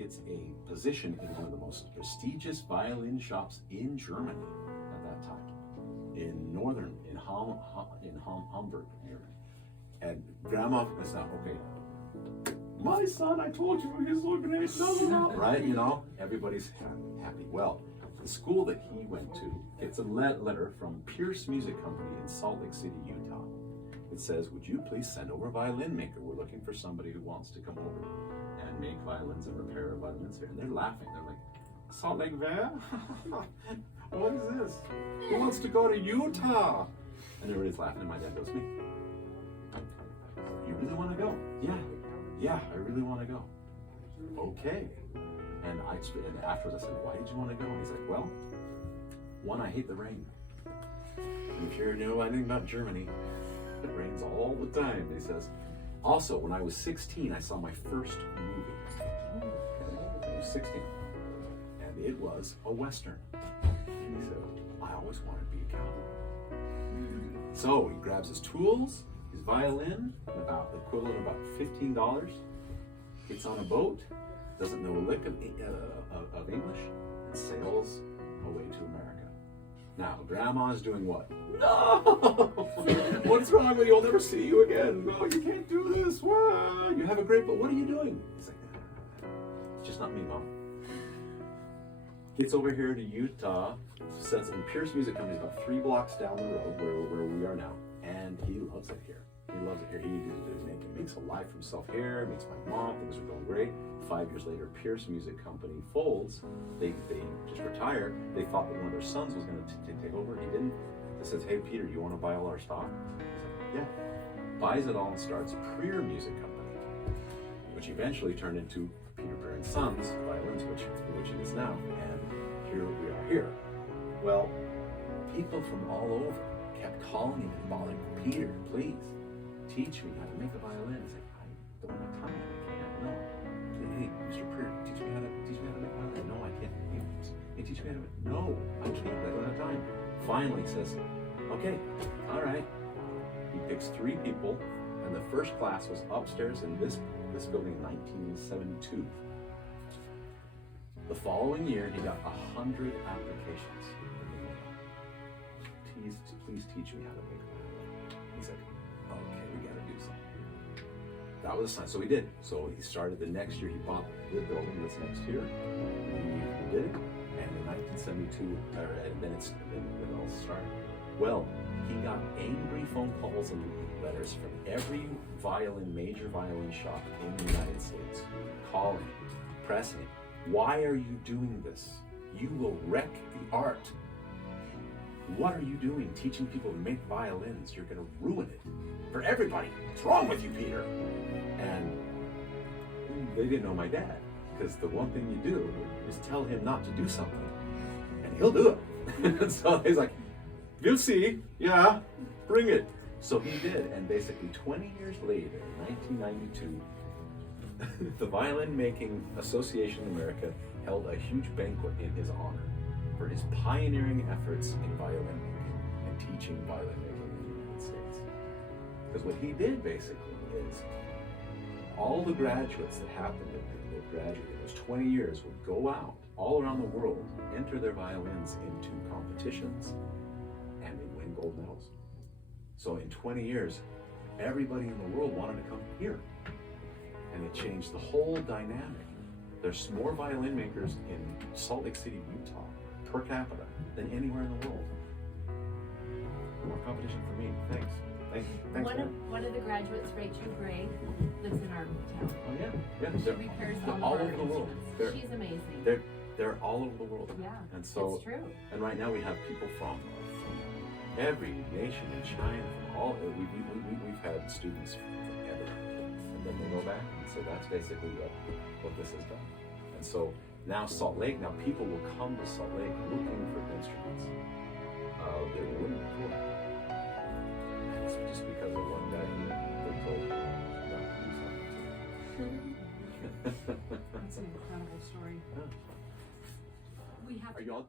gets a position in one of the most prestigious violin shops in Germany at that time, in Hamburg, Germany. And Grandma is not, okay, my son, I told you he's so great, right? You know, everybody's happy. Well, the school that he went to gets a letter from Pierce Music Company in Salt Lake City, Utah. It says, would you please send over a violin maker? We're looking for somebody who wants to come over and make violins and repair violins here. And they're laughing. They're like, Salt Lake where? What is this? Who wants to go to Utah? And everybody's laughing, and my dad goes, me. You really want to go? Yeah, I really want to go. Okay. And afterwards I said, why did you want to go? And he's like, well, one, I hate the rain. And if you know anything about Germany, it rains all the time. He says, also, when I was 16, I saw my first movie. I was 16. And it was a Western. And he said, I always wanted to be a cowboy. So he grabs his tools, his violin, about the equivalent of about $15, gets on a boat, doesn't know a lick of English, and sails away to America. Now, Grandma's doing what? No! What's wrong with you? I'll never see you again. No, you can't do this. Wow. You have a great boat. What are you doing? He's like, it's just not me, Mom. Gets over here to Utah, sets in Pierce Music Company about 3 blocks down the road where we are now, and he loves it here. He loves it here. He makes a life for himself here, makes my mom, things are going great. 5 years later, Pierce Music Company folds. They just retire. They thought that one of their sons was going to take over. He didn't. They says, hey, Peter, you want to buy all our stock? He's like, yeah. Buys it all and starts Prier Music Company, which eventually turned into Peter Prier and Sons Violins, which it is now. And here we are here. Well, people from all over kept calling him and bothering, Peter, please, teach me how to make a violin. He's like, I don't have time, I can't, no. Hey, Mr. Prier, teach me how to make a violin. No, I can't. Hey, teach me how to make, no, I can't, I don't have time. Finally says, okay, all right. He picks 3 people, and the first class was upstairs in this building in 1972. The following year, he got 100 applications. Please teach me how to make a violin. He's like, okay, we gotta do something. That was a sign. So he did. So he started the next year. He bought the building that's next here. He did it. And in 1972, then it all started. Well, he got angry phone calls and letters from every major violin shop in the United States, calling, pressing, why are you doing this? You will wreck the art. What are you doing teaching people to make violins? You're going to ruin it for everybody. What's wrong with you, Peter? And they didn't know my dad, because the one thing you do is tell him not to do something, and he'll do it. And so he's like, you'll see, yeah, bring it. So he did, and basically 20 years later, in 1992, the Violin Making Association of America held a huge banquet in his honor for his pioneering efforts in violin making and teaching violin making in the United States. Because what he did basically is all the graduates that happened that graduated those 20 years would go out all around the world, enter their violins into competitions, and they win gold medals. So in 20 years, everybody in the world wanted to come here. And it changed the whole dynamic. There's more violin makers in Salt Lake City, Utah, per capita, than anywhere in the world. More competition for me. Thanks. Thanks. One of the graduates, Rachel Gray, lives in our town. Oh yeah. She repairs all over the world. She's amazing. They're all over the world. Yeah. And so it's true. And right now we have people from every nation in China, from all we've had students from everywhere. And then they go back, and so that's basically what this has done. And so now Salt Lake, now people will come to Salt Lake looking for instruments. They wouldn't before. And it's just because of one guy who they told not to do something. That's an incredible story. Yeah. We have Are y'all